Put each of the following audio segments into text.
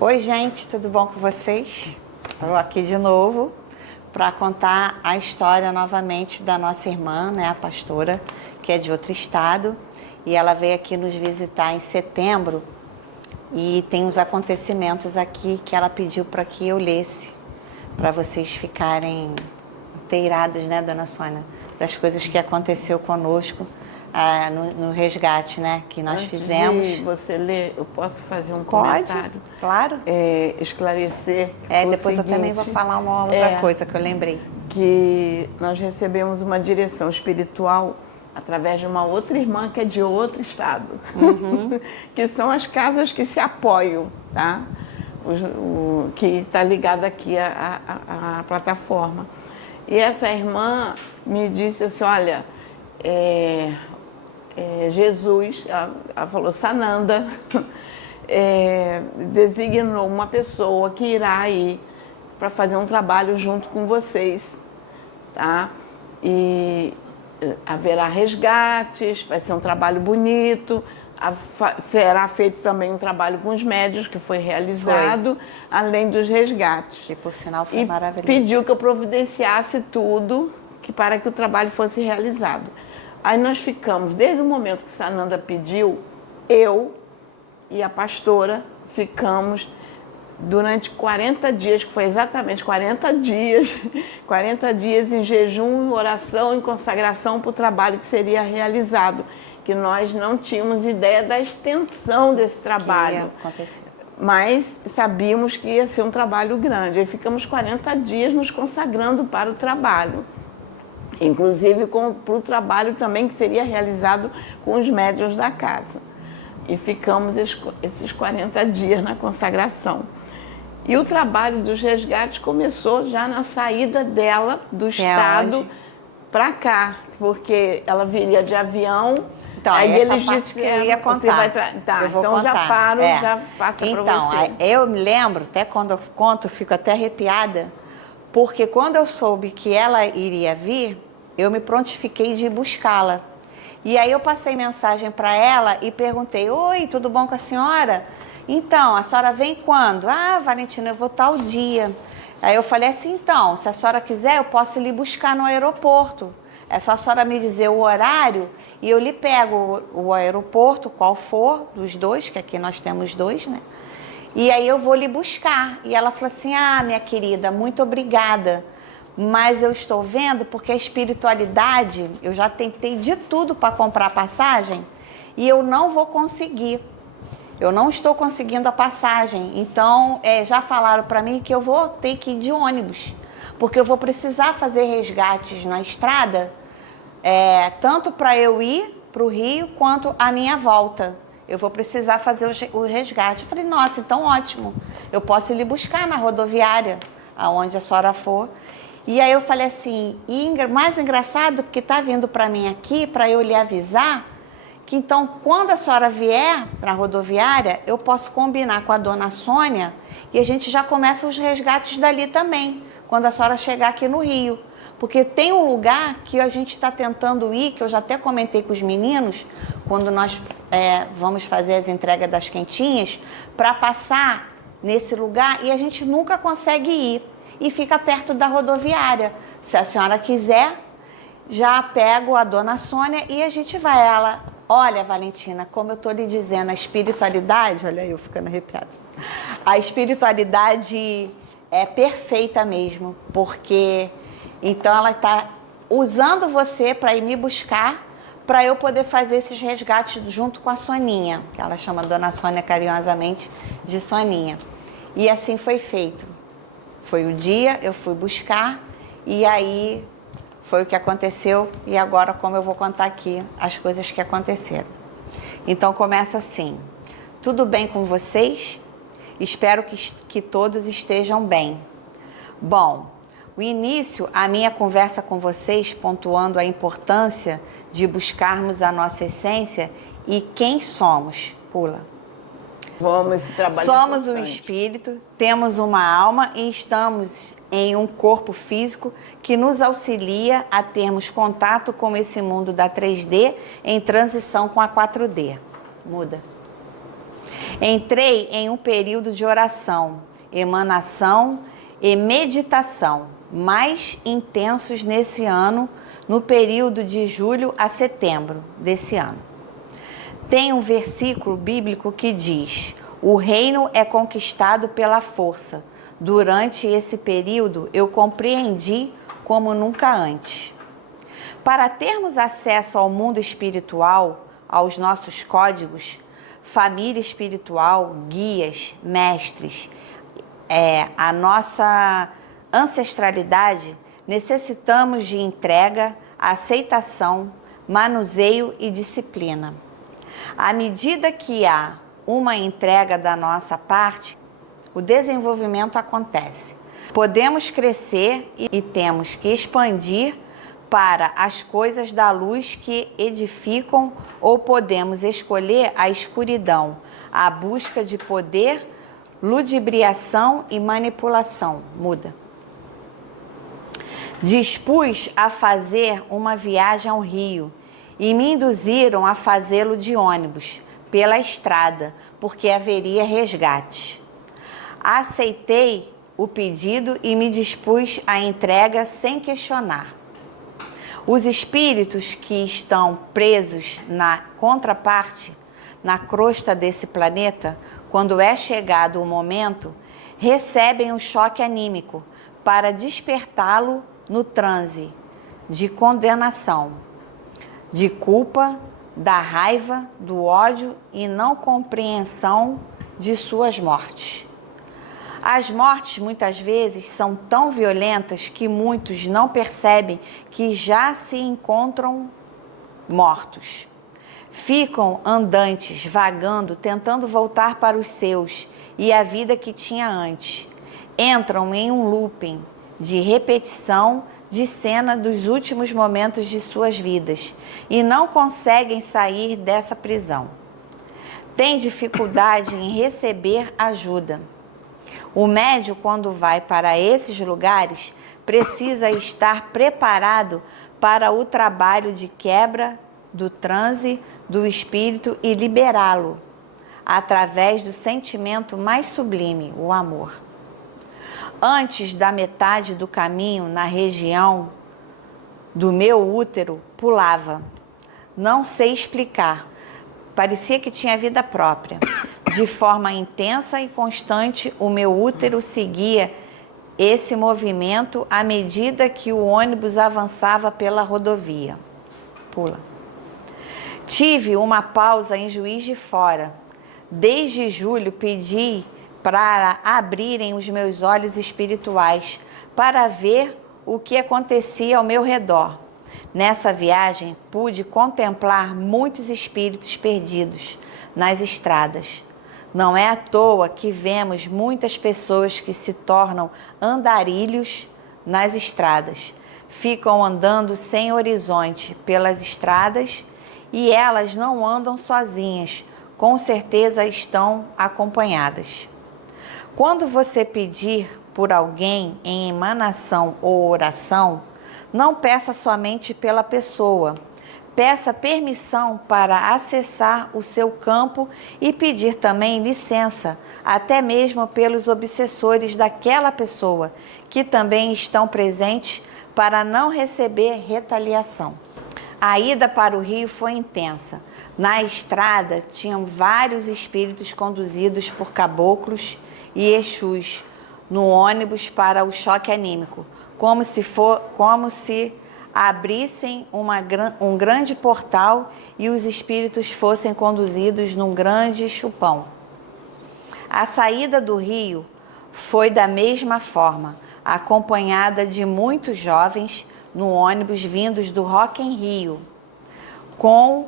Oi, gente, tudo bom com vocês? Estou aqui de novo para contar a história novamente da nossa irmã, né, a pastora, que é de outro estado, e ela veio aqui nos visitar em setembro e tem uns acontecimentos aqui que ela pediu para que eu lesse, para vocês ficarem inteirados, né, dona Sônia, das coisas que aconteceu conosco no resgate, né, que nós fizemos. Se você ler, eu posso fazer um Pode, comentário? claro. Esclarecer. Depois eu também vou falar uma outra coisa que eu lembrei. Que nós recebemos uma direção espiritual através de uma outra irmã que é de outro estado. Que são as casas que se apoiam, tá? Que está ligada aqui à plataforma. E essa irmã me disse assim, olha, Jesus, ela falou, Sananda, designou uma pessoa que irá ir para fazer um trabalho junto com vocês, tá? E haverá resgates, vai ser um trabalho bonito, será feito também um trabalho com os médios, que foi realizado, além dos resgates. Que, por sinal, foi maravilhoso. Pediu que eu providenciasse tudo para que o trabalho fosse realizado. Aí nós ficamos, desde o momento que Sananda pediu, eu e a pastora ficamos durante 40 dias, que foi exatamente 40 dias em jejum, em oração, em consagração para o trabalho que seria realizado, que nós não tínhamos ideia da extensão desse trabalho. Que aconteceu. Mas sabíamos que ia ser um trabalho grande. Aí ficamos 40 dias nos consagrando para o trabalho. Inclusive para o trabalho também que seria realizado com os médiuns da casa. E ficamos esses 40 dias na consagração. E o trabalho dos resgates começou já na saída dela do estado para cá, porque ela viria de avião. Então, aí essa eles parte que eu ia contar. Eu vou contar. Já paro, já passa para você. Então, eu me lembro, até quando eu conto, fico até arrepiada, porque quando eu soube que ela iria vir, eu me prontifiquei de ir buscá-la. E aí eu passei mensagem para ela e perguntei, oi, tudo bom com a senhora? Então, a senhora vem quando? Ah, Valentina, eu vou tal dia. Aí eu falei assim, então, se a senhora quiser, eu posso ir lhe buscar no aeroporto. É só a senhora me dizer o horário e eu lhe pego o aeroporto, qual for, dos dois, que aqui nós temos dois, né? E aí eu vou lhe buscar. E ela falou assim, ah, minha querida, muito obrigada. Mas eu estou vendo porque a espiritualidade, eu já tentei de tudo para comprar passagem e eu não vou conseguir. Eu não estou conseguindo a passagem. Então, já falaram para mim que eu vou ter que ir de ônibus, porque eu vou precisar fazer resgates na estrada, tanto para eu ir para o Rio, quanto a minha volta. Eu vou precisar fazer o resgate. Eu falei, nossa, então ótimo. Eu posso ir lhe buscar na rodoviária, aonde a senhora for. E aí eu falei assim, mais engraçado, porque está vindo para mim aqui, para eu lhe avisar, que então, quando a senhora vier na rodoviária, eu posso combinar com a dona Sônia e a gente já começa os resgates dali também, quando a senhora chegar aqui no Rio. Porque tem um lugar que a gente está tentando ir, que eu já até comentei com os meninos, quando nós vamos fazer as entregas das quentinhas, para passar nesse lugar e a gente nunca consegue ir. E fica perto da rodoviária. Se a senhora quiser, já pego a dona Sônia e a gente vai. Ela, olha, Valentina, como eu estou lhe dizendo, a espiritualidade, olha eu ficando arrepiada, a espiritualidade é perfeita mesmo, porque então ela está usando você para ir me buscar, para eu poder fazer esses resgates junto com a Soninha, que ela chama a dona Sônia carinhosamente de Soninha. E assim foi feito. Foi o dia, eu fui buscar e aí foi o que aconteceu e agora como eu vou contar aqui as coisas que aconteceram. Então começa assim, tudo bem com vocês? Espero que todos estejam bem. Bom, o início, a minha conversa com vocês pontuando a importância de buscarmos a nossa essência e quem somos. Pula. Somos um espírito, temos uma alma e estamos em um corpo físico que nos auxilia a termos contato com esse mundo da 3D em transição com a 4D. Muda. Entrei em um período de oração, emanação e meditação mais intensos nesse ano, no período de julho a setembro desse ano. Tem um versículo bíblico que diz: o reino é conquistado pela força. Durante esse período eu compreendi como nunca antes. Para termos acesso ao mundo espiritual, aos nossos códigos, família espiritual, guias, mestres, a nossa ancestralidade, necessitamos de entrega, aceitação, manuseio e disciplina. À medida que há uma entrega da nossa parte, o desenvolvimento acontece. Podemos crescer e temos que expandir para as coisas da luz que edificam, ou podemos escolher a escuridão, a busca de poder, ludibriação e manipulação. Muda. Dispus a fazer uma viagem ao Rio e me induziram a fazê-lo de ônibus, pela estrada, porque haveria resgate. Aceitei o pedido e me dispus à entrega sem questionar. Os espíritos que estão presos na contraparte, na crosta desse planeta, quando é chegado o momento, recebem um choque anímico para despertá-lo no transe de condenação, de culpa, da raiva, do ódio e não compreensão de suas mortes. As mortes muitas vezes são tão violentas que muitos não percebem que já se encontram mortos. Ficam andantes, vagando, tentando voltar para os seus e a vida que tinha antes. Entram em um looping de repetição de cena dos últimos momentos de suas vidas e não conseguem sair dessa prisão. Têm dificuldade em receber ajuda. O médium, quando vai para esses lugares, precisa estar preparado para o trabalho de quebra do transe do espírito e liberá-lo através do sentimento mais sublime, o amor. Antes da metade do caminho, na região do meu útero, pulava. Não sei explicar. Parecia que tinha vida própria. De forma intensa e constante, o meu útero seguia esse movimento à medida que o ônibus avançava pela rodovia. Pula. Tive uma pausa em Juiz de Fora. Desde julho pedi para abrirem os meus olhos espirituais para ver o que acontecia ao meu redor. Nessa viagem pude contemplar muitos espíritos perdidos nas estradas. Não é à toa que vemos muitas pessoas que se tornam andarilhos nas estradas. Ficam andando sem horizonte pelas estradas e elas não andam sozinhas, com certeza estão acompanhadas. Quando você pedir por alguém em emanação ou oração, não peça somente pela pessoa. Peça permissão para acessar o seu campo e pedir também licença, até mesmo pelos obsessores daquela pessoa, que também estão presentes para não receber retaliação. A ida para o Rio foi intensa. Na estrada tinham vários espíritos conduzidos por caboclos e exus no ônibus para o choque anímico, como se abrissem um grande portal e os espíritos fossem conduzidos num grande chupão. A saída do Rio foi da mesma forma, acompanhada de muitos jovens no ônibus vindos do Rock in Rio, com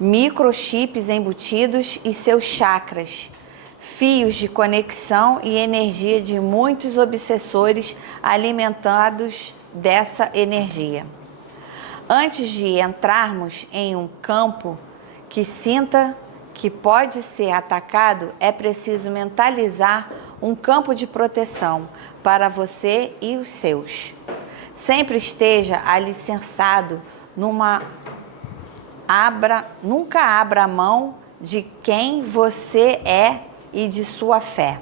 microchips embutidos e seus chakras, fios de conexão e energia de muitos obsessores alimentados dessa energia. Antes de entrarmos em um campo que sinta que pode ser atacado, é preciso mentalizar um campo de proteção para você e os seus. Sempre esteja alicerçado nunca abra mão de quem você é e de sua fé.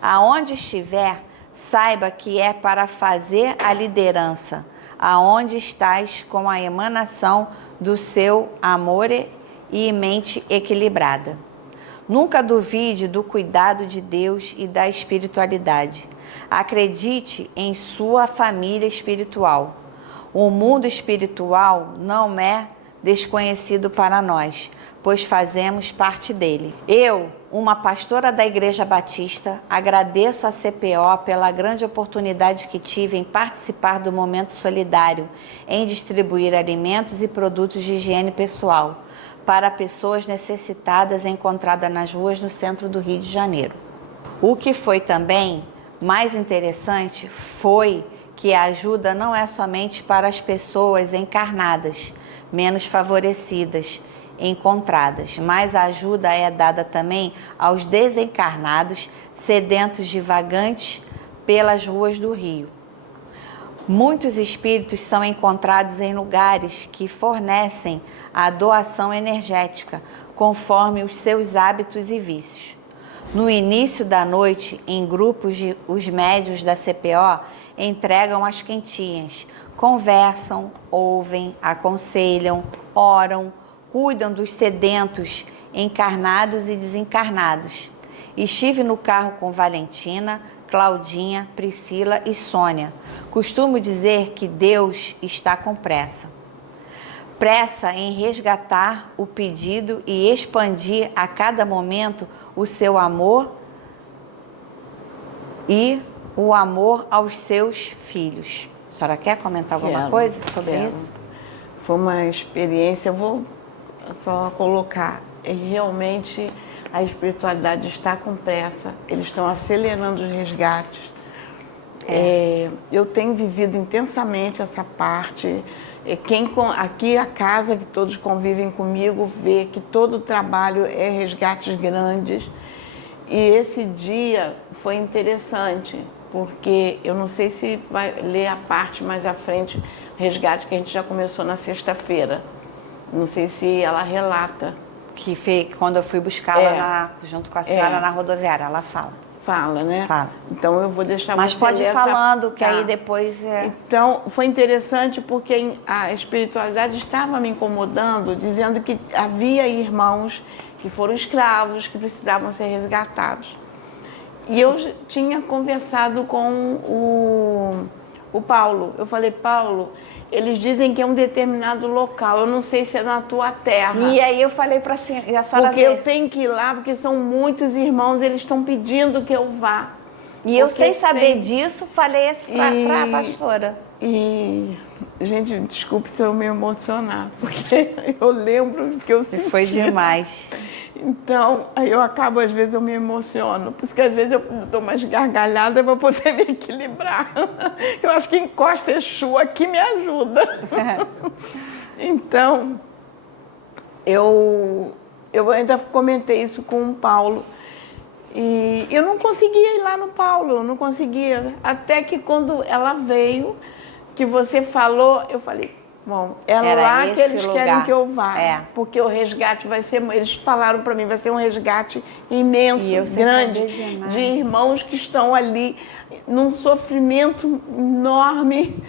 Aonde estiver, saiba que é para fazer a liderança, aonde estás com a emanação do seu amor e mente equilibrada. Nunca duvide do cuidado de Deus e da espiritualidade. Acredite em sua família espiritual. O mundo espiritual não é desconhecido para nós, pois fazemos parte dele. Eu, uma pastora da Igreja Batista, agradeço à CPO pela grande oportunidade que tive em participar do Momento Solidário, em distribuir alimentos e produtos de higiene pessoal para pessoas necessitadas encontradas nas ruas no centro do Rio de Janeiro. O que foi também mais interessante foi que a ajuda não é somente para as pessoas encarnadas, menos favorecidas, encontradas, mas a ajuda é dada também aos desencarnados, sedentos de vagantes pelas ruas do Rio. Muitos espíritos são encontrados em lugares que fornecem a doação energética, conforme os seus hábitos e vícios. No início da noite, em grupos, os médios da CPO entregam as quentinhas, conversam, ouvem, aconselham, oram, cuidam dos sedentos, encarnados e desencarnados. Estive no carro com Valentina, Claudinha, Priscila e Sônia. Costumo dizer que Deus está com pressa. Pressa em resgatar o pedido e expandir a cada momento o seu amor e o amor aos seus filhos. A senhora quer comentar alguma coisa sobre isso? Foi uma experiência, eu vou só colocar, realmente a espiritualidade está com pressa, eles estão acelerando os resgates. Eu tenho vivido intensamente essa parte. Aqui a casa que todos convivem comigo vê que todo o trabalho é resgates grandes. E esse dia foi interessante, porque eu não sei se vai ler a parte mais à frente, resgate que a gente já começou na sexta-feira. Não sei se ela relata. Quando eu fui buscá-la junto com a senhora na rodoviária, ela fala. Fala, né? Fala. Então eu vou deixar Mas você pode ir falando, que tá. aí depois... Então, foi interessante porque a espiritualidade estava me incomodando, dizendo que havia irmãos que foram escravos, que precisavam ser resgatados. E eu tinha conversado com o Paulo. Eu falei, Paulo, eles dizem que é um determinado local, eu não sei se é na tua terra. E aí eu falei para a senhora porque eu tenho que ir lá, porque são muitos irmãos, eles estão pedindo que eu vá. E eu, sem saber disso, falei isso para a pastora. E, gente, desculpe se eu me emocionar, porque eu lembro que eu senti. Foi demais. Então, aí eu acabo, às vezes eu me emociono, por isso que às vezes eu dou umas gargalhadas para poder me equilibrar. Eu acho que encosta Exu aqui me ajuda. Então, eu ainda comentei isso com o Paulo. E eu não conseguia ir lá no Paulo, eu não conseguia. Até que quando ela veio, que você falou, eu falei, bom, é lá que eles querem que eu vá. Porque o resgate vai ser, eles falaram para mim, vai ser um resgate imenso, grande, de irmãos que estão ali num sofrimento enorme.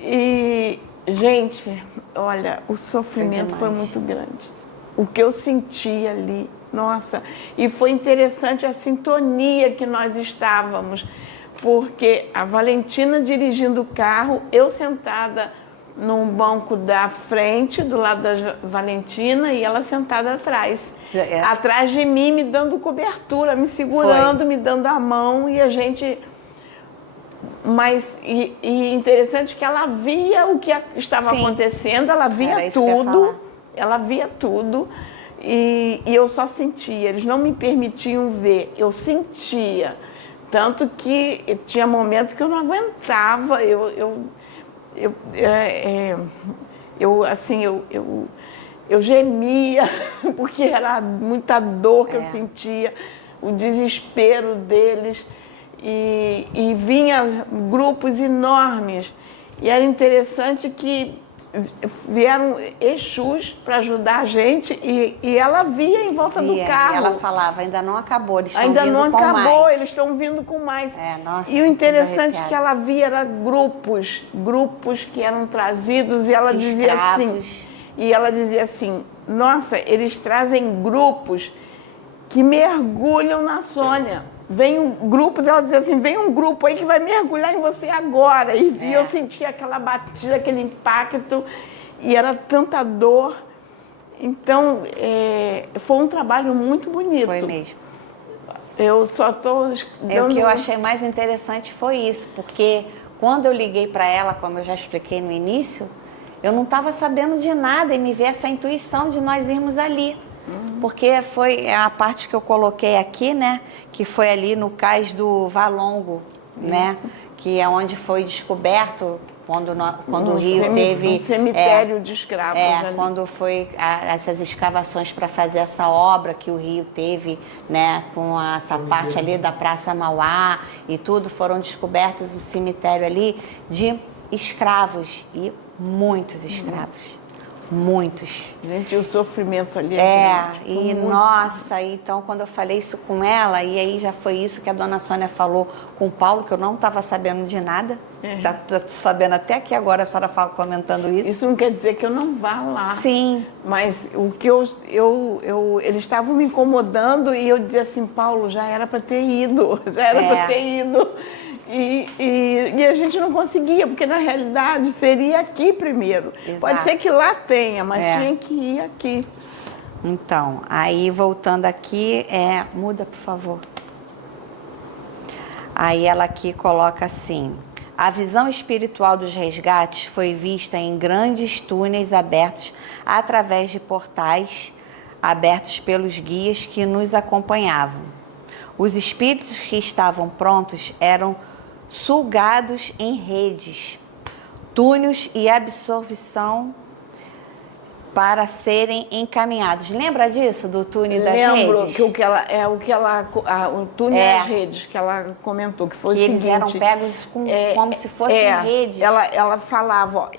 E, gente, olha, o sofrimento foi muito grande. O que eu senti ali, nossa, e foi interessante a sintonia que nós estávamos, porque a Valentina dirigindo o carro, eu sentada num banco da frente, do lado da Valentina, e ela sentada atrás. Atrás de mim, me dando cobertura, me segurando, me dando a mão, e a gente... Mas, e interessante que ela via o que estava acontecendo, ela via tudo, e eu só sentia, eles não me permitiam ver, eu sentia. Tanto que tinha momentos que eu não aguentava, eu gemia, porque era muita dor que eu sentia, o desespero deles, e vinha grupos enormes. E era interessante que vieram Exus para ajudar a gente e ela via em volta do carro. E ela falava, ainda não acabou, eles estão ainda vindo não com acabou, mais. eles estão vindo com mais. Nossa, e o interessante é tudo que ela via era grupos que eram trazidos e ela de dizia escravos. assim, nossa, eles trazem grupos que mergulham na Sônia. Vem um grupo, ela dizia assim, vem um grupo aí que vai mergulhar em você agora. E eu sentia aquela batida, aquele impacto, e era tanta dor. Então, foi um trabalho muito bonito. Foi mesmo. Eu só estou O que eu achei mais interessante foi isso, porque quando eu liguei para ela, como eu já expliquei no início, eu não estava sabendo de nada e me veio essa intuição de nós irmos ali. Porque foi a parte que eu coloquei aqui, né? Que foi ali no cais do Valongo, né? Que é onde foi descoberto quando o Rio teve... Um cemitério de escravos ali. Quando foi essas escavações para fazer essa obra que o Rio teve, né? Com essa parte ali da Praça Mauá e tudo, foram descobertos um cemitério ali de escravos e muitos escravos. Muitos. Gente, o sofrimento ali. Nossa, então quando eu falei isso com ela, e aí já foi isso que a dona Sônia falou com o Paulo, que eu não estava sabendo de nada. Tô sabendo até aqui agora, a senhora comentando isso. Isso não quer dizer que eu não vá lá. Sim. Mas o que eles estavam me incomodando e eu dizia assim, Paulo, já era para ter ido, E a gente não conseguia, porque na realidade seria aqui primeiro. Exato. Pode ser que lá tenha, mas tinha que ir aqui. Então, aí voltando aqui, muda por favor. Aí ela aqui coloca assim, a visão espiritual dos resgates foi vista em grandes túneis abertos através de portais abertos pelos guias que nos acompanhavam. Os espíritos que estavam prontos eram sugados em redes, túneis e absorção para serem encaminhados. Lembra disso, do túnel das redes? Lembro que o túnel das redes que ela comentou, que foi o seguinte... eles eram pegos como se fossem redes. Ela falava,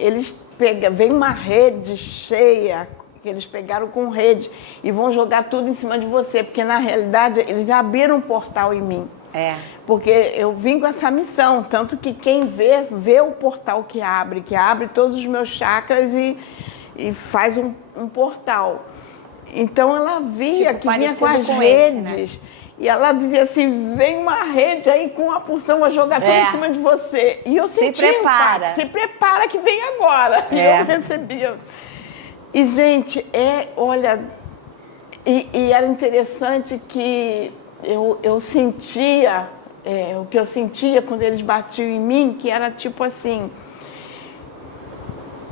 vem uma rede cheia, que eles pegaram com rede, e vão jogar tudo em cima de você, porque na realidade eles abriram um portal em mim. Porque eu vim com essa missão, tanto que quem vê o portal que abre todos os meus chakras e faz um portal. Então ela via que vinha com as redes, né? E ela dizia assim, vem uma rede aí com a porção, vai jogar tudo em cima de você. E eu sentia, se prepara que vem agora. E eu recebia. E, gente, olha, e era interessante que eu sentia, o que eu sentia quando eles batiam em mim, que era tipo assim,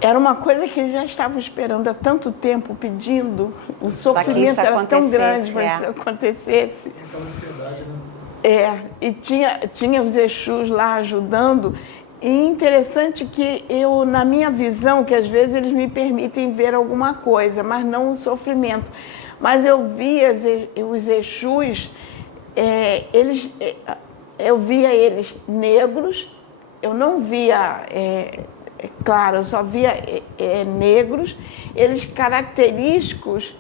era uma coisa que eles já estavam esperando há tanto tempo, pedindo, o sofrimento era tão grande para que isso acontecesse. Aquela ansiedade, né? E tinha os Exus lá ajudando. E interessante que na minha visão, que às vezes eles me permitem ver alguma coisa, mas não o sofrimento. Mas eu via os Exus, eu via eles negros, eu não via, claro, eu só via negros, eles característicos,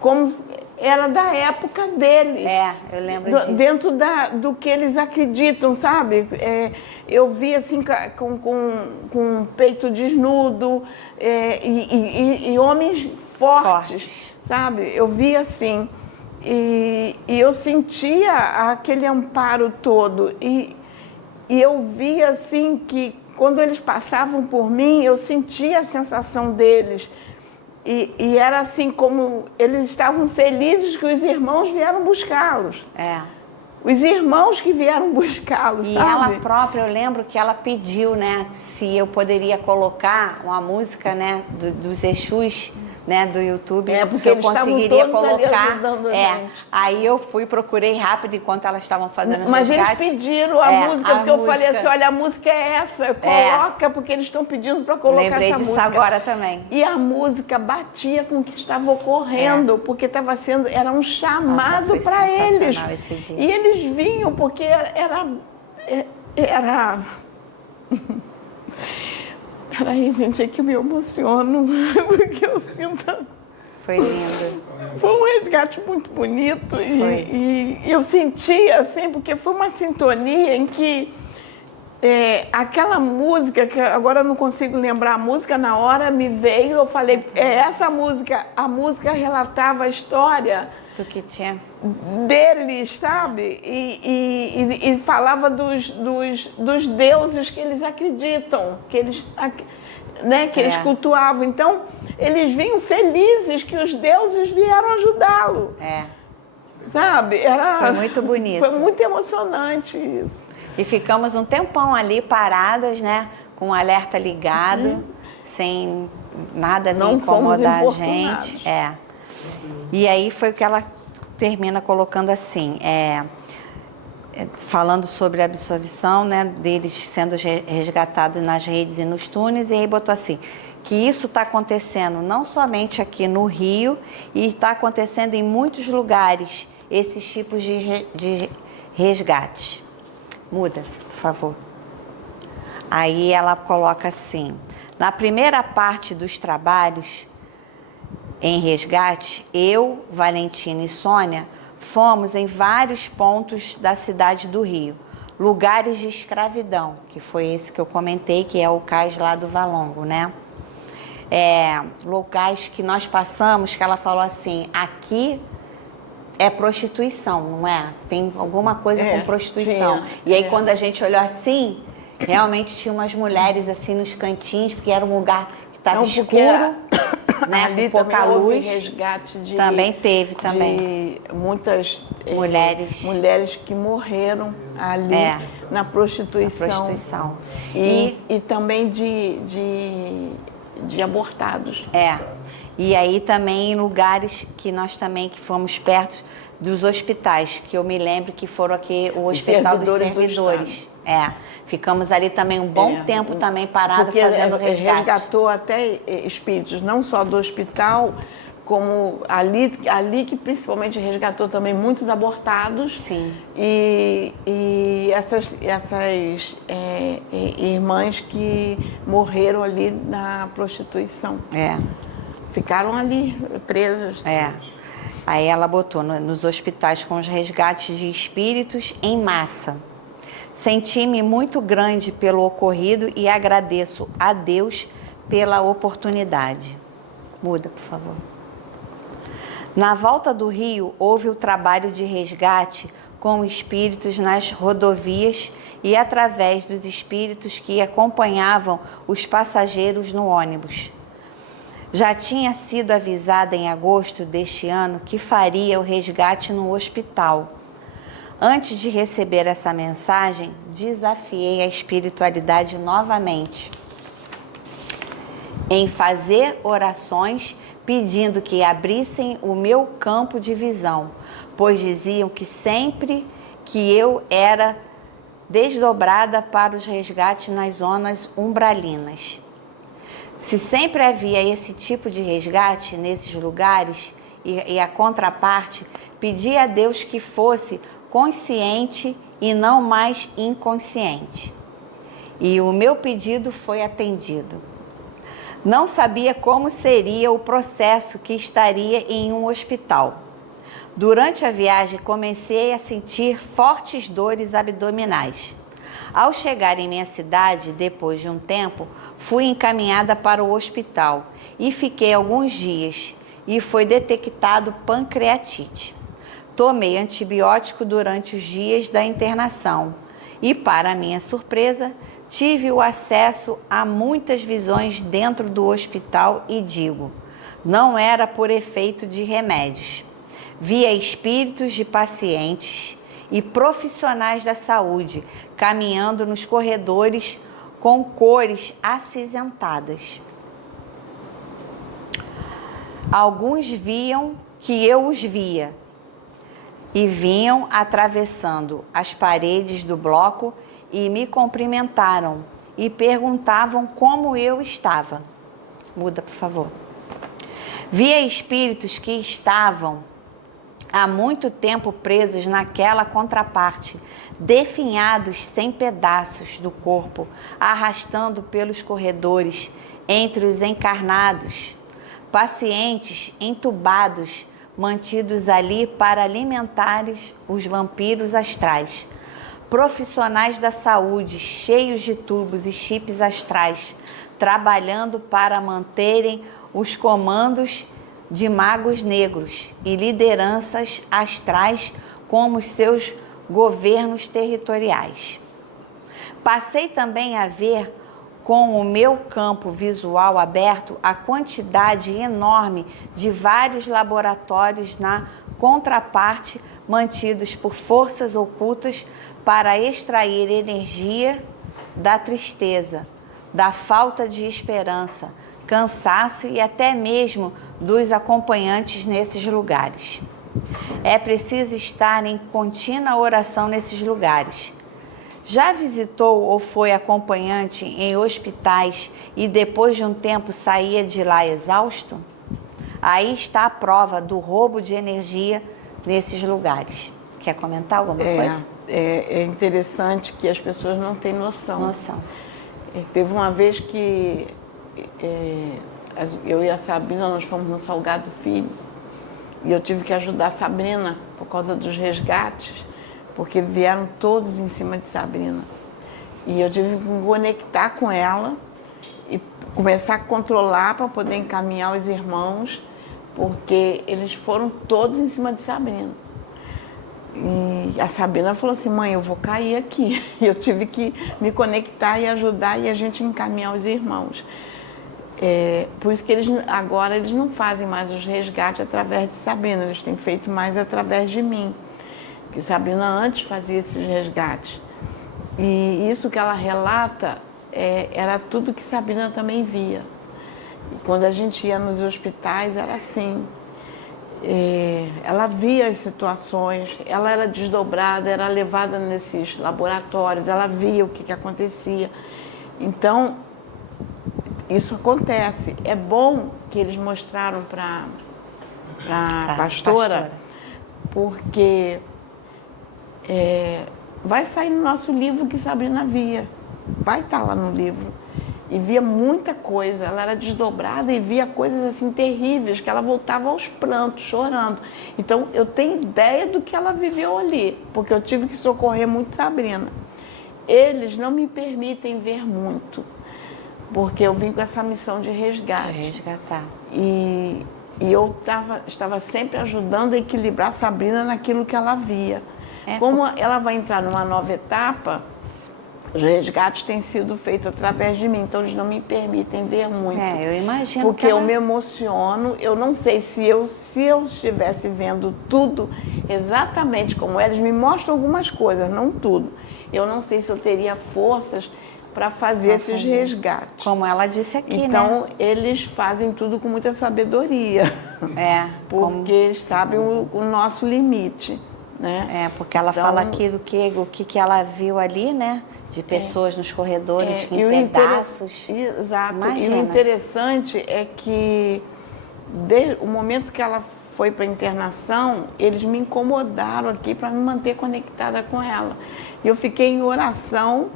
como era da época deles. Eu lembro disso. Dentro do que eles acreditam, sabe? Eu vi assim com peito desnudo e homens fortes, sabe? Eu vi assim. E eu sentia aquele amparo todo. E eu via assim que quando eles passavam por mim, eu sentia a sensação deles. E era assim como eles estavam felizes que os irmãos vieram buscá-los. Os irmãos que vieram buscá-los, E sabe? ela própria, eu lembro que ela pediu, né, se eu poderia colocar uma música, né, dos Exus, né, do YouTube, se eu conseguiria colocar. Aí eu procurei rápido enquanto elas estavam fazendo os resgates. Mas eles pediram a música, porque eu falei assim, olha, a música é essa, coloca, porque eles estão pedindo para colocar essa música. Lembrei disso agora também. E a música batia com o que estava ocorrendo, porque era um chamado para eles. Esse dia. E eles vinham, porque era Peraí, gente, é que eu me emociono, porque eu sinto... Foi lindo. Foi um resgate muito bonito e eu senti, assim, porque foi uma sintonia em que aquela música, que agora eu não consigo lembrar a música, na hora me veio, eu falei, essa música, a música relatava a história Do que tinha. deles, sabe? E falava dos deuses que eles acreditam, que eles, né, que eles cultuavam. Então, eles vinham felizes que os deuses vieram ajudá-lo. Sabe? Foi muito bonito. Foi muito emocionante isso. E ficamos um tempão ali paradas, né? Com o alerta ligado, sem nada vir incomodar a gente. E aí foi o que ela termina colocando assim, falando sobre a absorção, né, deles sendo resgatados nas redes e nos túneis, e aí botou assim, que isso está acontecendo não somente aqui no Rio, e está acontecendo em muitos lugares, esses tipos de resgate. Muda, por favor. Aí ela coloca assim, na primeira parte dos trabalhos em resgate, eu, Valentina e Sônia, fomos em vários pontos da cidade do Rio, lugares de escravidão, que foi esse que eu comentei, que é o cais lá do Valongo, né? Locais que nós passamos, que ela falou assim, aqui é prostituição, não é? Tem alguma coisa com prostituição. Tinha, e aí quando a gente olhou assim, realmente tinha umas mulheres assim nos cantinhos, porque era um lugar que estava escuro, né, com pouca luz. Resgate de, também teve de muitas mulheres que morreram ali na prostituição. E também de abortados. E aí também em lugares que nós também que fomos perto dos hospitais, que eu me lembro que foram aqui o Hospital dos Servidores. Ficamos ali também um bom tempo também parado fazendo resgate. Resgatou até espíritos, não só do hospital, como ali que principalmente resgatou também muitos abortados. Sim. E essas irmãs que morreram ali na prostituição. Ficaram ali presas. Aí ela botou nos hospitais com os resgates de espíritos em massa. Senti-me muito grande pelo ocorrido e agradeço a Deus pela oportunidade. Muda, por favor. Na volta do Rio, houve o trabalho de resgate com espíritos nas rodovias e através dos espíritos que acompanhavam os passageiros no ônibus. Já tinha sido avisada em agosto deste ano que faria o resgate no hospital. Antes de receber essa mensagem, desafiei a espiritualidade novamente em fazer orações pedindo que abrissem o meu campo de visão, pois diziam que sempre que eu era desdobrada para os resgates nas zonas umbralinas. Se sempre havia esse tipo de resgate nesses lugares e a contraparte, pedi a Deus que fosse consciente e não mais inconsciente. E o meu pedido foi atendido. Não sabia como seria o processo que estaria em um hospital. Durante a viagem, comecei a sentir fortes dores abdominais. Ao chegar em minha cidade, depois de um tempo, fui encaminhada para o hospital e fiquei alguns dias e foi detectado pancreatite. Tomei antibiótico durante os dias da internação e, para minha surpresa, tive o acesso a muitas visões dentro do hospital e digo, não era por efeito de remédios. Via espíritos de pacientes e profissionais da saúde caminhando nos corredores com cores acinzentadas. Alguns viam que eu os via e vinham atravessando as paredes do bloco e me cumprimentaram e perguntavam como eu estava. Muda, por favor. Via espíritos que estavam há muito tempo presos naquela contraparte, definhados sem pedaços do corpo, arrastando pelos corredores entre os encarnados, pacientes entubados, mantidos ali para alimentar os vampiros astrais, profissionais da saúde cheios de tubos e chips astrais, trabalhando para manterem os comandos de magos negros e lideranças astrais como os seus governos territoriais. Passei também a ver com o meu campo visual aberto a quantidade enorme de vários laboratórios na contraparte mantidos por forças ocultas para extrair energia da tristeza, da falta de esperança, cansaço e até mesmo dos acompanhantes nesses lugares. É preciso estar em contínua oração nesses lugares. Já visitou ou foi acompanhante em hospitais e depois de um tempo saía de lá exausto? Aí está a prova do roubo de energia nesses lugares. Quer comentar alguma coisa? É interessante que as pessoas não têm noção. Teve uma vez que eu e a Sabrina, nós fomos no Salgado Filho e eu tive que ajudar a Sabrina por causa dos resgates, porque vieram todos em cima de Sabrina. E eu tive que me conectar com ela e começar a controlar para poder encaminhar os irmãos, porque eles foram todos em cima de Sabrina. E a Sabrina falou assim: mãe, eu vou cair aqui. E eu tive que me conectar e ajudar e a gente encaminhar os irmãos. Por isso que agora eles não fazem mais os resgates através de Sabrina, eles têm feito mais através de mim. Porque Sabrina antes fazia esses resgates. E isso que ela relata era tudo que Sabrina também via. E quando a gente ia nos hospitais era assim. Ela via as situações, ela era desdobrada, era levada nesses laboratórios, ela via o que acontecia. Então, isso acontece. É bom que eles mostraram para a pastora, porque vai sair no nosso livro que Sabrina via, vai estar lá no livro. E via muita coisa, ela era desdobrada e via coisas assim terríveis, que ela voltava aos prantos, chorando. Então, eu tenho ideia do que ela viveu ali, porque eu tive que socorrer muito Sabrina. Eles não me permitem ver muito, porque eu vim com essa missão de resgate. Resgatar. E eu estava sempre ajudando a equilibrar Sabrina naquilo que ela via. Como ela vai entrar numa nova etapa, os resgates têm sido feitos através de mim, então eles não me permitem ver muito. Eu imagino. Porque eu me emociono, eu não sei se eu estivesse vendo tudo exatamente como eles me mostram algumas coisas, não tudo. Eu não sei se eu teria forças para fazer esses resgates. Como ela disse aqui, então, eles fazem tudo com muita sabedoria. Porque eles sabem o nosso limite. Né? Porque ela fala aqui do o que ela viu ali, né? De pessoas nos corredores em pedaços. Exato. Imagina. E o interessante é que, desde o momento que ela foi para a internação, eles me incomodaram aqui para me manter conectada com ela. E eu fiquei em oração.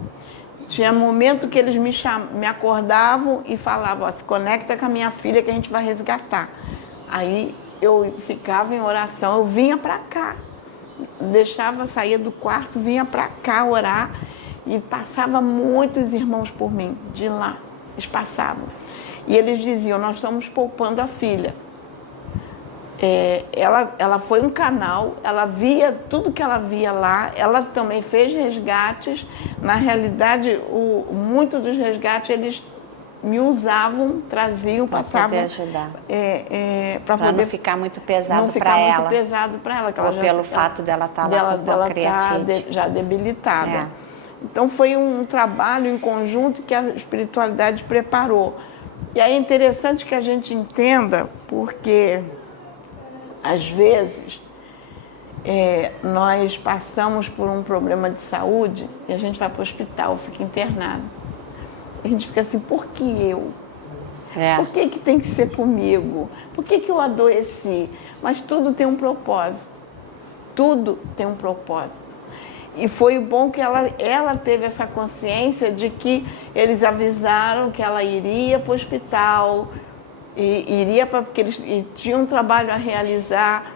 Tinha momento que eles me acordavam e falavam: se conecta com a minha filha que a gente vai resgatar. Aí eu ficava em oração, eu vinha para cá. Saía do quarto, vinha para cá orar e passava muitos irmãos por mim, de lá, eles passavam. E eles diziam: nós estamos poupando a filha. Ela foi um canal, ela via tudo que ela via lá, ela também fez resgates. Na realidade, muito dos resgates eles me usavam, traziam, passavam. Para poder ajudar. Para não ficar muito pesado para ela. Não ficar muito pesado para ela. Ou pelo fato dela estar lá com pancreatite. Já debilitada. Então, foi um trabalho em conjunto que a espiritualidade preparou. E aí é interessante que a gente entenda, porque, às vezes, nós passamos por um problema de saúde e a gente vai para o hospital, fica internado. A gente fica assim: por que eu? Por que tem que ser comigo? Por que eu adoeci? Mas tudo tem um propósito. tudo tem um propósito. E foi bom que ela teve essa consciência de que eles avisaram que ela iria para o hospital, porque eles tinham um trabalho a realizar.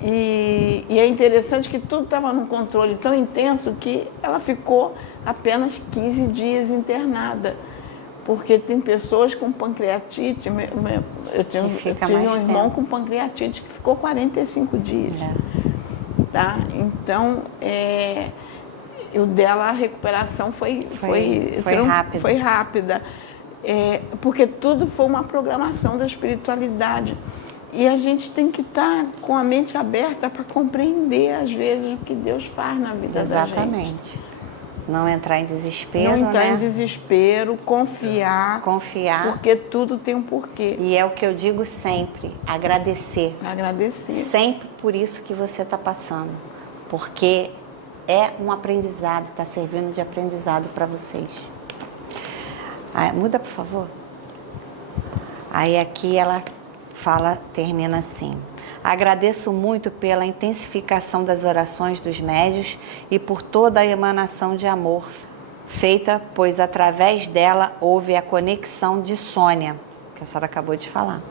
E é interessante que tudo estava num controle tão intenso que ela ficou apenas 15 dias internada. Porque tem pessoas com pancreatite, eu tive um irmão com pancreatite que ficou 45 dias. Tá? Então, o dela, a recuperação foi rápida. Foi rápida. Porque tudo foi uma programação da espiritualidade. E a gente tem que estar com a mente aberta para compreender, às vezes, o que Deus faz na vida da gente. Exatamente. Não entrar em desespero, Não entrar né? em desespero, confiar. Confiar. Porque tudo tem um porquê. E é o que eu digo sempre, agradecer. Agradecer. Sempre por isso que você está passando. Porque é um aprendizado, está servindo de aprendizado para vocês. Muda, por favor. Aí aqui ela termina assim: agradeço muito pela intensificação das orações dos médios e por toda a emanação de amor feita, pois através dela houve a conexão de Sônia, que a senhora acabou de falar,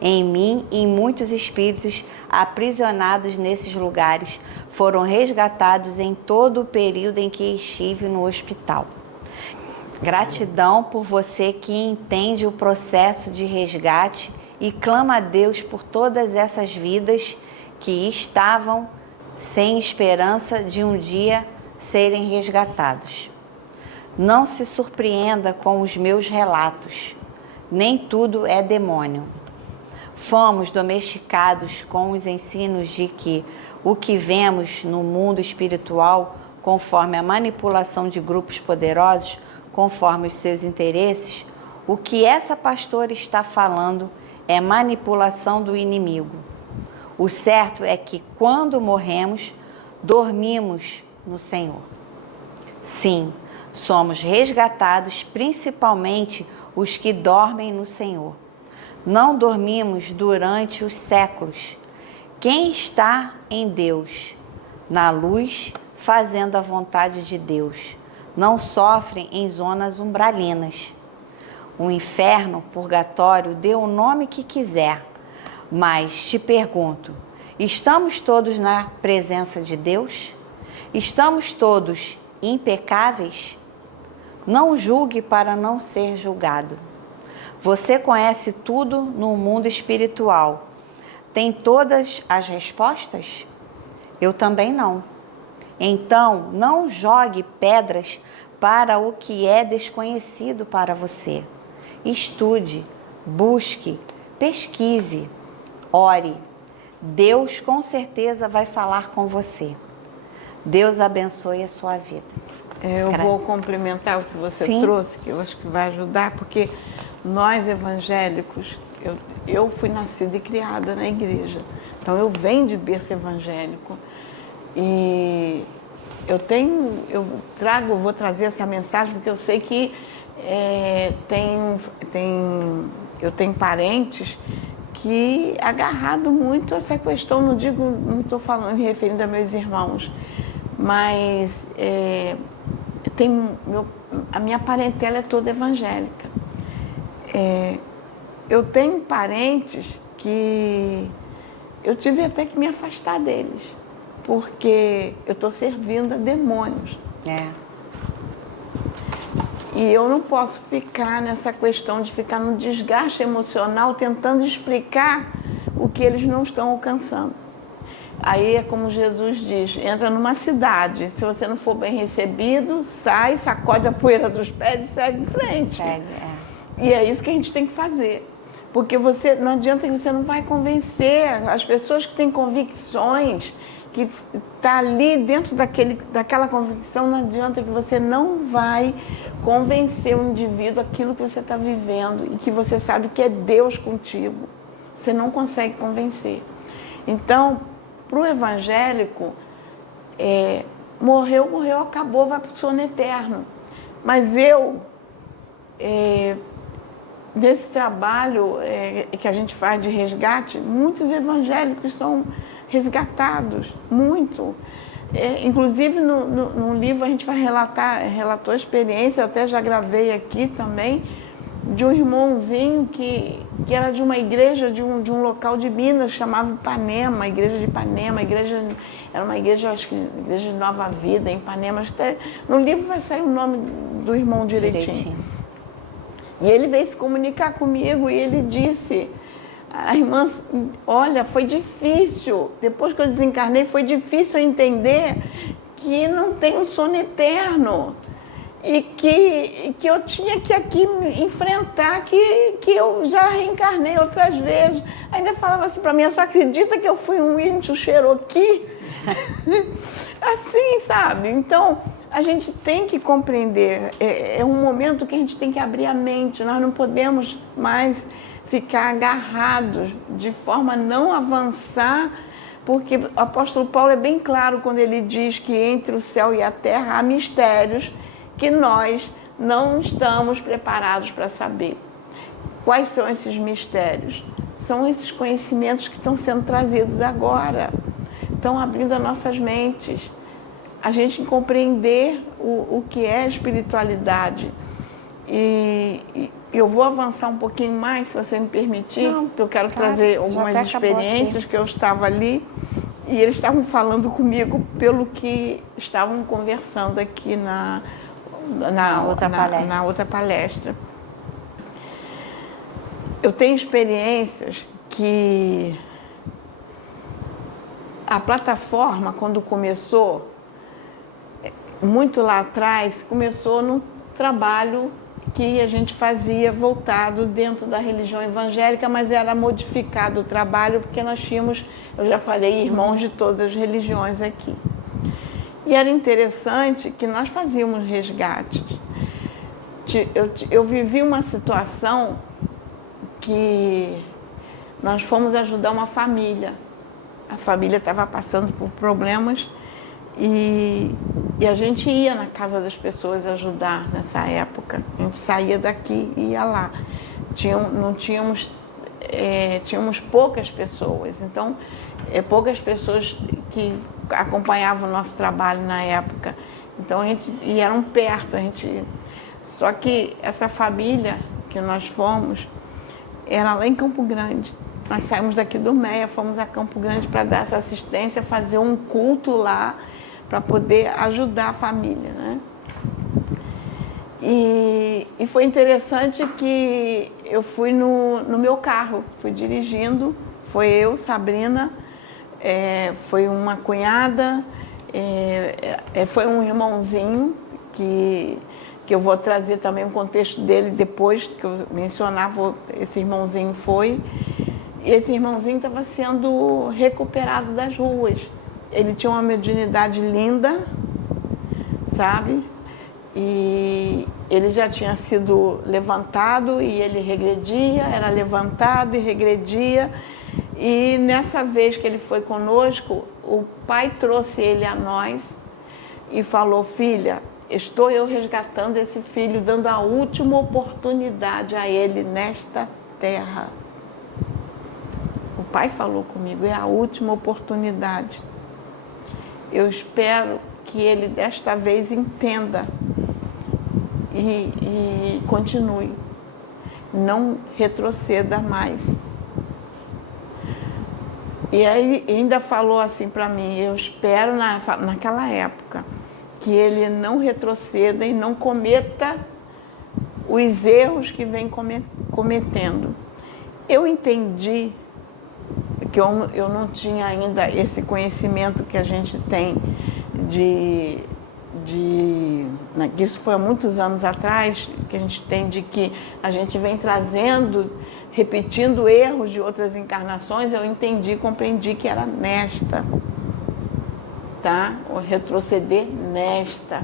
em mim e em muitos espíritos aprisionados nesses lugares foram resgatados em todo o período em que estive no hospital. Gratidão por você que entende o processo de resgate e clama a Deus por todas essas vidas que estavam sem esperança de um dia serem resgatados. Não se surpreenda com os meus relatos. Nem tudo é demônio. Fomos domesticados com os ensinos de que o que vemos no mundo espiritual, conforme a manipulação de grupos poderosos, conforme os seus interesses, o que essa pastora está falando é manipulação do inimigo. O certo é que quando morremos, dormimos no Senhor. Sim, somos resgatados, principalmente os que dormem no Senhor. Não dormimos durante os séculos. Quem está em Deus, na luz, fazendo a vontade de Deus, não sofre em zonas umbralinas. O inferno, purgatório, dê o nome que quiser, mas te pergunto, estamos todos na presença de Deus? Estamos todos impecáveis? Não julgue para não ser julgado. Você conhece tudo no mundo espiritual. Tem todas as respostas? Eu também não. Então, não jogue pedras para o que é desconhecido para você. Estude, busque, pesquise, ore. Deus com certeza vai falar com você. Deus abençoe a sua vida. Eu vou complementar o que você trouxe, que eu acho que vai ajudar, porque nós evangélicos, eu fui nascida e criada na igreja, então eu venho de berço evangélico e vou trazer essa mensagem porque eu sei que eu tenho parentes que agarrado muito essa questão, não estou falando, me referindo a meus irmãos, mas a minha parentela é toda evangélica. Eu tenho parentes que eu tive até que me afastar deles, porque eu estou servindo a demônios. E eu não posso ficar nessa questão de ficar no desgaste emocional tentando explicar o que eles não estão alcançando. Aí é como Jesus diz, entra numa cidade, se você não for bem recebido, sai, sacode a poeira dos pés e segue em frente. E é isso que a gente tem que fazer. Porque não adianta que você não vai convencer as pessoas que têm convicções, que está ali dentro daquela convicção, não adianta que você não vai convencer o indivíduo aquilo que você está vivendo e que você sabe que é Deus contigo. Você não consegue convencer. Então, para o evangélico, morreu, acabou, vai para o sono eterno. Mas nesse trabalho que a gente faz de resgate, muitos evangélicos resgatados, muito. Inclusive, no livro a gente vai relatou a experiência, eu até já gravei aqui também, de um irmãozinho que era de uma igreja, de um local de Minas, chamava Ipanema, a igreja de Ipanema, era uma igreja, acho que igreja de Nova Vida, em Ipanema. Até, no livro vai sair o nome do irmão direitinho. E ele veio se comunicar comigo e ele disse, a irmã, olha, foi difícil, depois que eu desencarnei, foi difícil entender que não tem um sono eterno. E que eu tinha que aqui enfrentar, que eu já reencarnei outras vezes. Ainda falava assim para mim, eu só acredita que eu fui um índio Cherokee? Assim, sabe? Então, a gente tem que compreender, é um momento que a gente tem que abrir a mente, nós não podemos mais ficar agarrados de forma a não avançar, porque o apóstolo Paulo é bem claro quando ele diz que entre o céu e a terra há mistérios que nós não estamos preparados para saber. Quais são esses mistérios? São esses conhecimentos que estão sendo trazidos agora, estão abrindo as nossas mentes, a gente compreender o que é espiritualidade. E eu vou avançar um pouquinho mais, se você me permitir, porque eu quero trazer algumas experiências que eu estava ali e eles estavam falando comigo pelo que estavam conversando aqui na outra palestra. Eu tenho experiências que a plataforma, quando começou, muito lá atrás, começou no trabalho que a gente fazia voltado dentro da religião evangélica, mas era modificado o trabalho, porque nós tínhamos, eu já falei, irmãos de todas as religiões aqui. E era interessante que nós fazíamos resgates. Eu vivi uma situação que nós fomos ajudar uma família. A família estava passando por problemas e a gente ia na casa das pessoas ajudar nessa época. A gente saía daqui e ia lá. Tínhamos poucas pessoas, então poucas pessoas que acompanhavam o nosso trabalho na época. Então e eram perto, só que essa família que nós fomos era lá em Campo Grande. Nós saímos daqui do Meia, fomos a Campo Grande para dar essa assistência, fazer um culto lá para poder ajudar a família, né? E foi interessante que eu fui no meu carro, fui dirigindo, foi eu, Sabrina, foi uma cunhada, foi um irmãozinho que eu vou trazer também o contexto dele depois, que eu mencionava, esse irmãozinho foi. E esse irmãozinho estava sendo recuperado das ruas. Ele tinha uma mediunidade linda, sabe? E ele já tinha sido levantado e ele regredia, era levantado e regredia. E nessa vez que ele foi conosco, o pai trouxe ele a nós e falou: filha, estou eu resgatando esse filho, dando a última oportunidade a ele nesta terra. O pai falou comigo, é a última oportunidade. Eu espero que ele desta vez entenda e continue. Não retroceda mais. E aí ainda falou assim para mim, eu espero naquela época que ele não retroceda e não cometa os erros que vem cometendo. Eu entendi que eu não tinha ainda esse conhecimento que a gente tem que isso foi há muitos anos atrás, que a gente tem de que a gente vem trazendo, repetindo erros de outras encarnações. Eu entendi, compreendi que era nesta, tá? O retroceder nesta.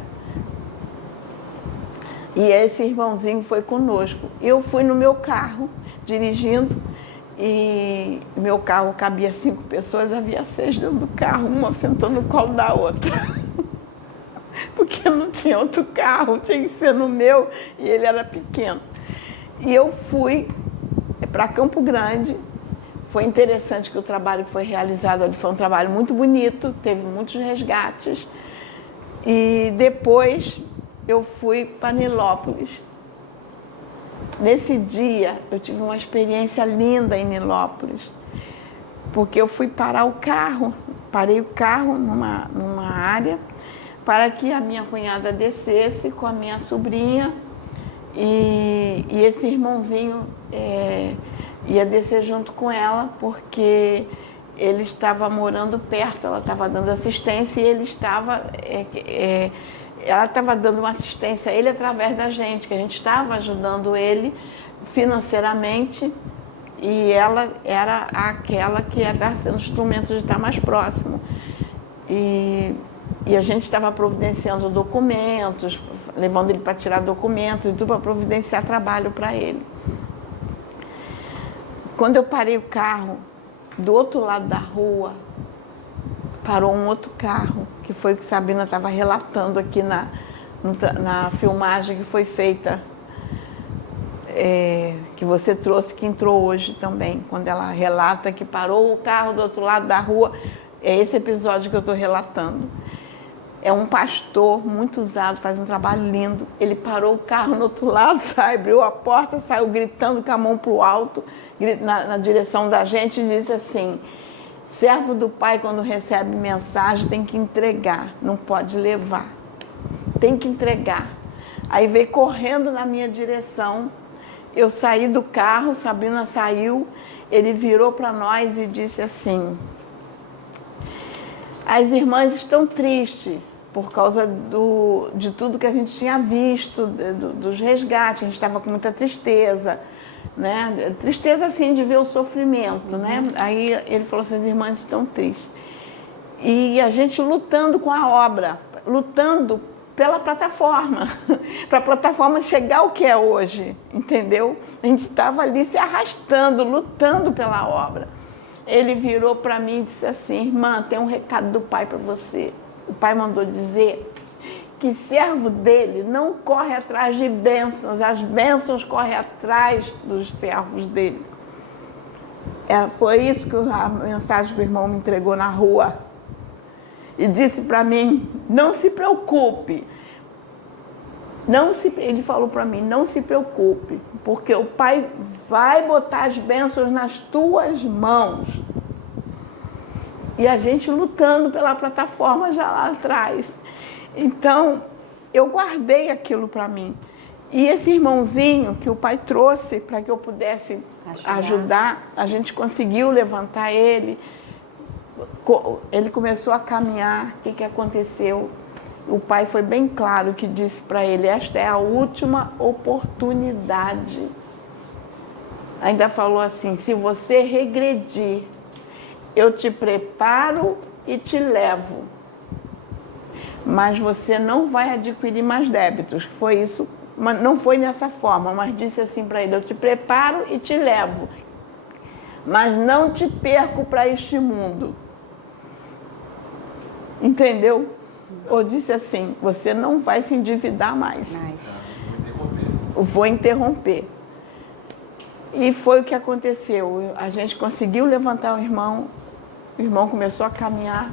E esse irmãozinho foi conosco. Eu fui no meu carro, dirigindo, e meu carro cabia 5 pessoas, havia 6 dentro do carro, uma sentou no colo da outra. Porque não tinha outro carro, tinha que ser no meu, e ele era pequeno. E eu fui para Campo Grande, Foi interessante que o trabalho que foi realizado ali foi um trabalho muito bonito, teve muitos resgates. E depois eu fui para Nilópolis. Nesse dia eu tive uma experiência linda em Nilópolis, porque eu fui parar o carro, parei o carro numa área para que a minha cunhada descesse com a minha sobrinha e esse irmãozinho ia descer junto com ela, porque ele estava morando perto, ela estava dando assistência e ele estava... ela estava dando uma assistência a ele através da gente, que a gente estava ajudando ele financeiramente e ela era aquela que ia estar sendo instrumento de estar mais próximo. E a gente estava providenciando documentos, levando ele para tirar documentos e tudo para providenciar trabalho para ele. Quando eu parei o carro, do outro lado da rua, parou um outro carro, que foi o que Sabrina estava relatando aqui na filmagem que foi feita, que você trouxe, que entrou hoje também, quando ela relata que parou o carro do outro lado da rua. É esse episódio que eu estou relatando. É um pastor muito usado, faz um trabalho lindo. Ele parou o carro no outro lado, abriu a porta, saiu gritando com a mão para o alto, na direção da gente, e disse assim: servo do Pai, quando recebe mensagem, tem que entregar, não pode levar. Tem que entregar. Aí veio correndo na minha direção. Eu saí do carro, Sabrina saiu, ele virou para nós e disse assim: as irmãs estão tristes por causa de tudo que a gente tinha visto, dos resgates. A gente estava com muita tristeza, né? Tristeza assim de ver o sofrimento, né? Aí ele falou assim: as irmãs estão tristes. E a gente lutando com a obra, lutando pela plataforma, para a plataforma chegar ao que é hoje, entendeu? A gente estava ali se arrastando, lutando pela obra. Ele virou para mim e disse assim: irmã, tem um recado do Pai para você. O Pai mandou dizer que servo dele não corre atrás de bênçãos, as bênçãos correm atrás dos servos dele. Foi isso que a mensagem que o irmão me entregou na rua. E disse para mim: não se preocupe. Ele falou para mim: não se preocupe, porque o Pai vai botar as bênçãos nas tuas mãos. E a gente lutando pela plataforma já lá atrás. Então, eu guardei aquilo para mim. E esse irmãozinho que o Pai trouxe para que eu pudesse ajudar, a gente conseguiu levantar ele. Ele começou a caminhar. O que aconteceu? O Pai foi bem claro que disse para ele: esta é a última oportunidade. Ainda falou assim: se você regredir, eu te preparo e te levo, mas você não vai adquirir mais débitos. Foi isso, mas não foi dessa forma, mas disse assim para ele: eu te preparo e te levo, mas não te perco para este mundo. Entendeu? Ou disse assim: você não vai se endividar mais. Vou interromper. E foi o que aconteceu. A gente conseguiu levantar o irmão começou a caminhar,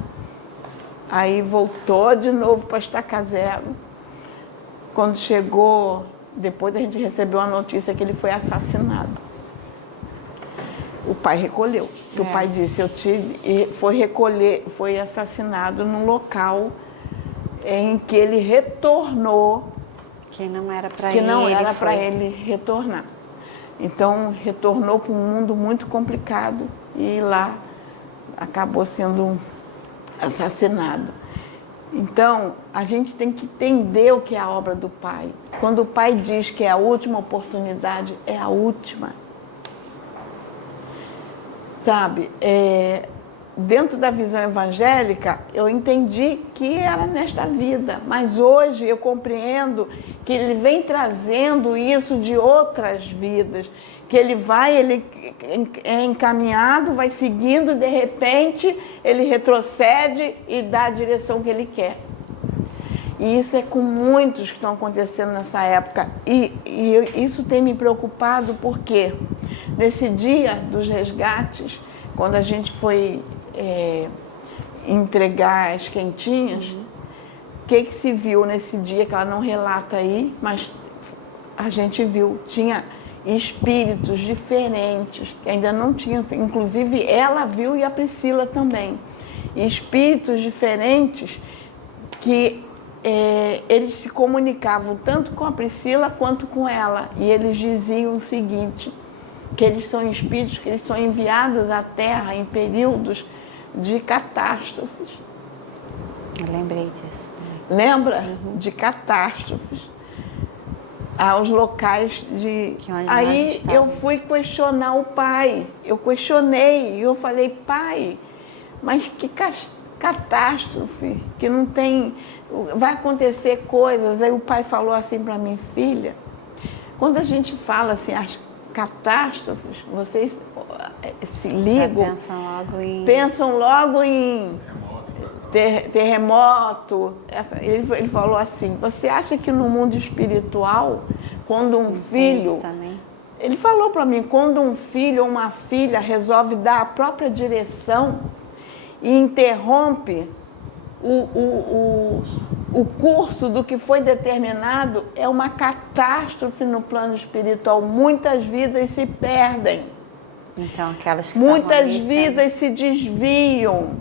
aí voltou de novo para a estaca zero. Quando chegou, depois a gente recebeu a notícia que ele foi assassinado. O pai recolheu. O pai disse: foi assassinado num local em que ele retornou, que não era para ele retornar. Então, retornou para um mundo muito complicado e lá acabou sendo assassinado. Então, a gente tem que entender o que é a obra do Pai. Quando o Pai diz que é a última oportunidade, é a última. Sabe, dentro da visão evangélica, eu entendi que era nesta vida, mas hoje eu compreendo que ele vem trazendo isso de outras vidas, que ele é encaminhado, vai seguindo, de repente ele retrocede e dá a direção que ele quer. E isso é com muitos que estão acontecendo nessa época. E isso tem me preocupado porque nesse dia dos resgates, quando a gente foi entregar as quentinhas, o que se viu nesse dia, que ela não relata aí, mas a gente viu, tinha espíritos diferentes, que ainda não tinham, inclusive ela viu e a Priscila também, espíritos diferentes que eles se comunicavam tanto com a Priscila quanto com ela, e eles diziam o seguinte, que eles são espíritos, que eles são enviados à Terra em períodos de catástrofes. Eu lembrei disso. Lembra? De catástrofes. Aos locais de... Aí eu fui questionar o pai. Eu questionei e eu falei, pai, mas que catástrofe, que não tem... Vai acontecer coisas. Aí o pai falou assim para mim, filha, quando a gente fala assim, as catástrofes, vocês se ligam, pensam logo em terremoto. Ele falou assim, você acha que no mundo espiritual, quando um filho... Ele falou para mim, quando um filho ou uma filha resolve dar a própria direção e interrompe o curso do que foi determinado, é uma catástrofe no plano espiritual. Muitas vidas se perdem. Então, aquelas que muitas vidas se desviam.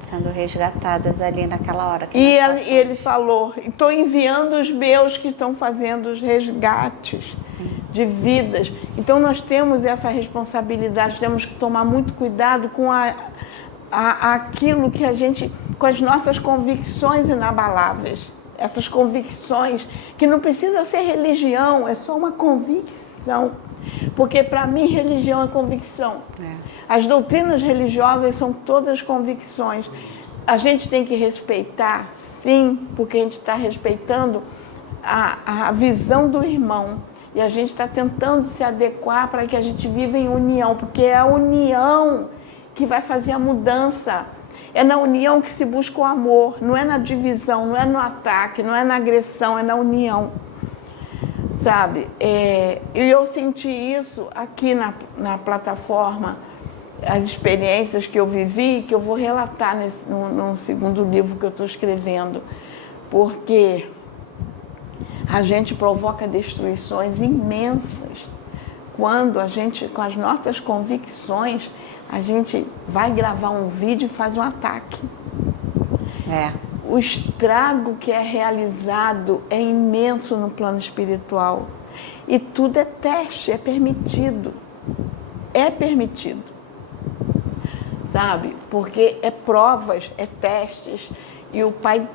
Sendo resgatadas ali naquela hora. Que e ele falou, estou enviando os meus que estão fazendo os resgates de vidas. Então, nós temos essa responsabilidade, temos que tomar muito cuidado com aquilo que a gente... com as nossas convicções inabaláveis, essas convicções que não precisa ser religião, é só uma convicção, porque para mim religião é convicção. As doutrinas religiosas são todas convicções. A gente tem que respeitar, sim, porque a gente está respeitando a visão do irmão e a gente está tentando se adequar para que a gente viva em união, porque é a união que vai fazer a mudança. É na união que se busca o amor, não é na divisão, não é no ataque, não é na agressão, é na união, sabe? E eu senti isso aqui na plataforma, as experiências que eu vivi, que eu vou relatar no segundo livro que eu estou escrevendo, porque a gente provoca destruições imensas quando a gente, com as nossas convicções, a gente vai gravar um vídeo e faz um ataque. O estrago que é realizado é imenso no plano espiritual. E tudo é teste, é permitido. É permitido. Sabe? Porque é provas, é testes. E o pai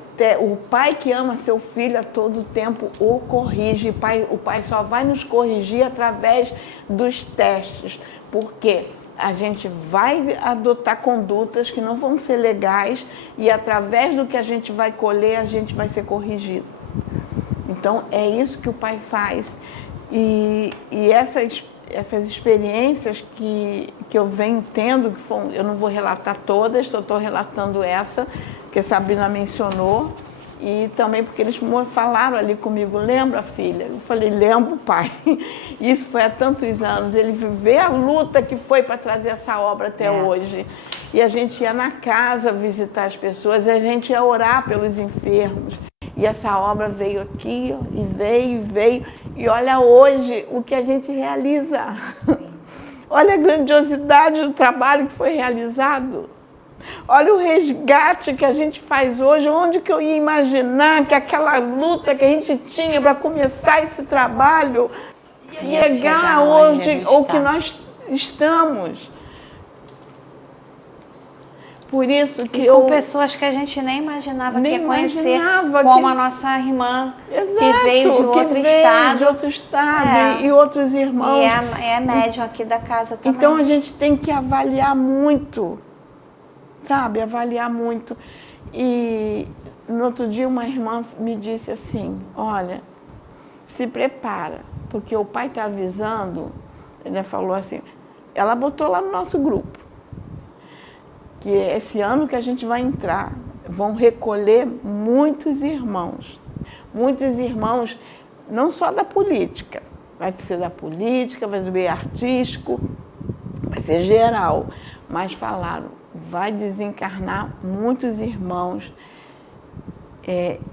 que ama seu filho a todo tempo o corrige. O pai só vai nos corrigir através dos testes. Por quê? A gente vai adotar condutas que não vão ser legais e através do que a gente vai colher, a gente vai ser corrigido. Então, é isso que o pai faz. E essas experiências que eu venho tendo, eu não vou relatar todas, só estou relatando essa, que a Sabina mencionou, e também porque eles falaram ali comigo, lembra, filha? Eu falei, lembro, pai. Isso foi há tantos anos. Ele vê a luta que foi para trazer essa obra até hoje. E a gente ia na casa visitar as pessoas, a gente ia orar pelos enfermos. E essa obra veio aqui, ó, e veio. E olha hoje o que a gente realiza. Olha a grandiosidade do trabalho que foi realizado. Olha o resgate que a gente faz hoje. Onde que eu ia imaginar que aquela luta que a gente tinha para começar esse trabalho ia chegar onde ou que nós estamos. Por isso que com pessoas que a gente nem imaginava que ia conhecer, como a nossa irmã, que veio de outro estado. E outros irmãos. E é médium aqui da casa também. Então a gente tem que avaliar muito. Sabe, avaliar muito. E no outro dia uma irmã me disse assim, olha, se prepara, porque o pai está avisando, ele falou assim, ela botou lá no nosso grupo, que esse ano que a gente vai entrar, vão recolher muitos irmãos, não só da política, vai ser da política, vai ser do meio artístico, vai ser geral. mas falaram, vai desencarnar muitos irmãos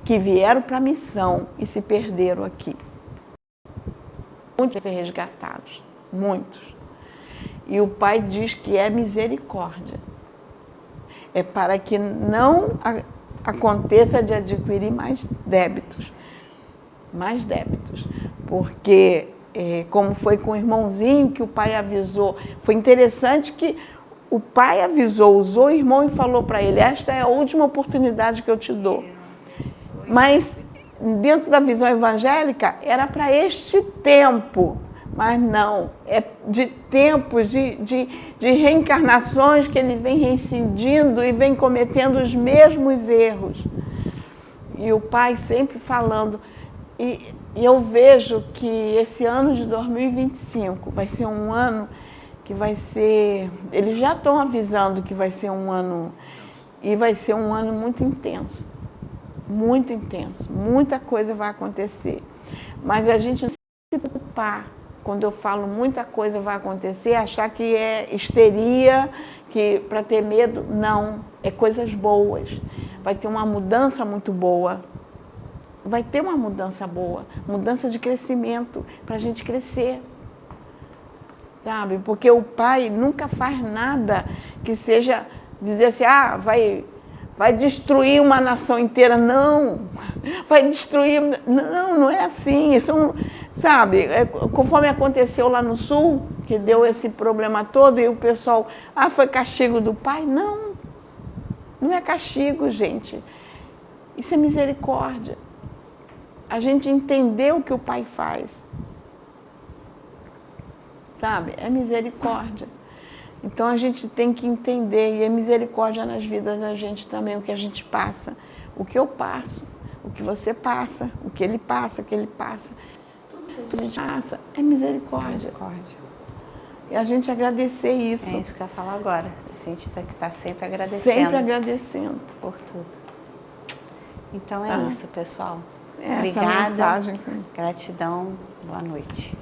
que vieram para a missão e se perderam aqui. Muitos vão ser resgatados, muitos. E o Pai diz que é misericórdia. É para que não aconteça de adquirir mais débitos. Mais débitos. Porque, como foi com o irmãozinho que o pai avisou, foi interessante que o pai avisou, usou o irmão e falou para ele, esta é a última oportunidade que eu te dou. Mas, dentro da visão evangélica, era para este tempo. Mas não, é de tempos, de reencarnações que ele vem reincidindo e vem cometendo os mesmos erros. E o pai sempre falando. E eu vejo que esse ano de 2025 vai ser um ano que vai ser... Eles já estão avisando que vai ser um ano... E vai ser um ano muito intenso. Muito intenso. Muita coisa vai acontecer. Mas a gente não se preocupar. Quando eu falo muita coisa vai acontecer, achar que é histeria, que para ter medo, não, é coisas boas. Vai ter uma mudança muito boa. Vai ter uma mudança boa, mudança de crescimento, para a gente crescer. Sabe? Porque o pai nunca faz nada que seja dizer assim, vai destruir uma nação inteira. Não, vai destruir... Não, não é assim. Isso, sabe, conforme aconteceu lá no Sul, que deu esse problema todo, e o pessoal, foi castigo do pai. Não, não é castigo, gente. Isso é misericórdia. A gente entendeu o que o pai faz. Sabe, é misericórdia. Então, a gente tem que entender, e é misericórdia nas vidas da gente também, o que a gente passa. O que eu passo, o que você passa, o que ele passa, tudo que a gente passa é misericórdia. E a gente agradecer isso. É isso que eu ia falar agora. A gente tem que estar sempre agradecendo. Sempre agradecendo. Por tudo. Então é isso, pessoal. Essa obrigada. mensagem. Gratidão. Boa noite.